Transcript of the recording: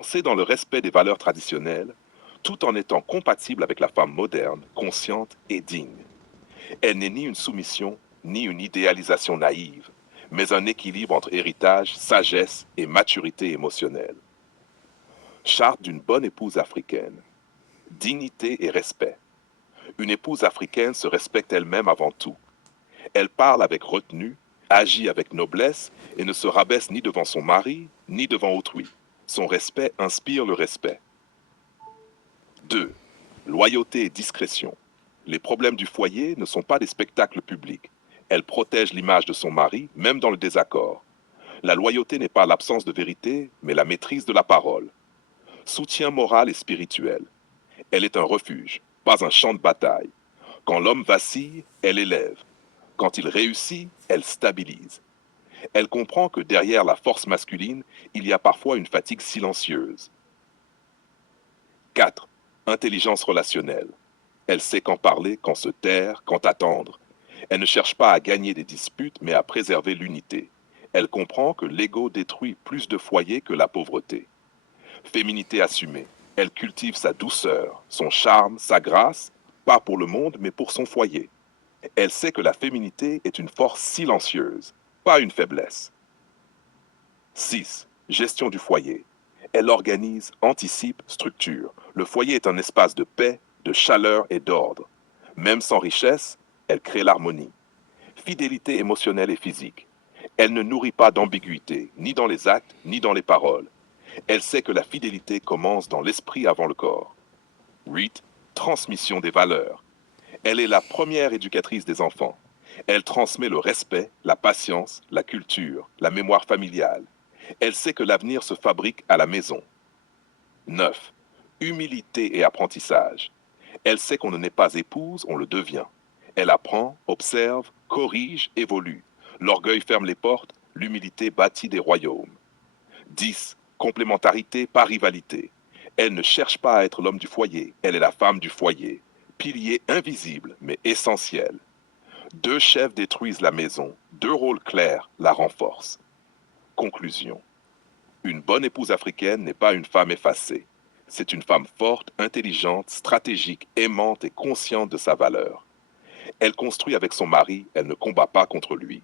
Penser dans le respect des valeurs traditionnelles, tout en étant compatible avec la femme moderne, consciente et digne. Elle n'est ni une soumission, ni une idéalisation naïve, mais un équilibre entre héritage, sagesse et maturité émotionnelle. Charte d'une bonne épouse africaine. Dignité et respect. Une épouse africaine se respecte elle-même avant tout. Elle parle avec retenue, agit avec noblesse et ne se rabaisse ni devant son mari, ni devant autrui. Son respect inspire le respect. 2. Loyauté et discrétion. Les problèmes du foyer ne sont pas des spectacles publics. Elle protège l'image de son mari, même dans le désaccord. La loyauté n'est pas l'absence de vérité, mais la maîtrise de la parole. Soutien moral et spirituel. Elle est un refuge, pas un champ de bataille. Quand l'homme vacille, elle élève. Quand il réussit, elle stabilise. Elle comprend que derrière la force masculine, il y a parfois une fatigue silencieuse. 4. Intelligence relationnelle. Elle sait quand parler, quand se taire, quand attendre. Elle ne cherche pas à gagner des disputes, mais à préserver l'unité. Elle comprend que l'ego détruit plus de foyers que la pauvreté. Féminité assumée. Elle cultive sa douceur, son charme, sa grâce, pas pour le monde, mais pour son foyer. Elle sait que la féminité est une force silencieuse, pas une faiblesse. 6. Gestion du foyer. Elle organise, anticipe, structure. Le foyer est un espace de paix, de chaleur et d'ordre. Même sans richesse, elle crée l'harmonie. Fidélité émotionnelle et physique. Elle ne nourrit pas d'ambiguïté, ni dans les actes, ni dans les paroles. Elle sait que la fidélité commence dans l'esprit avant le corps. 8. Transmission des valeurs. Elle est la première éducatrice des enfants. Elle transmet le respect, la patience, la culture, la mémoire familiale. Elle sait que l'avenir se fabrique à la maison. 9. Humilité et apprentissage. Elle sait qu'on ne naît pas épouse, on le devient. Elle apprend, observe, corrige, évolue. L'orgueil ferme les portes, l'humilité bâtit des royaumes. 10. Complémentarité, pas rivalité. Elle ne cherche pas à être l'homme du foyer, elle est la femme du foyer. Pilier invisible, mais essentiel. Deux chefs détruisent la maison, deux rôles clairs la renforcent. Conclusion. Une bonne épouse africaine n'est pas une femme effacée. C'est une femme forte, intelligente, stratégique, aimante et consciente de sa valeur. Elle construit avec son mari, elle ne combat pas contre lui.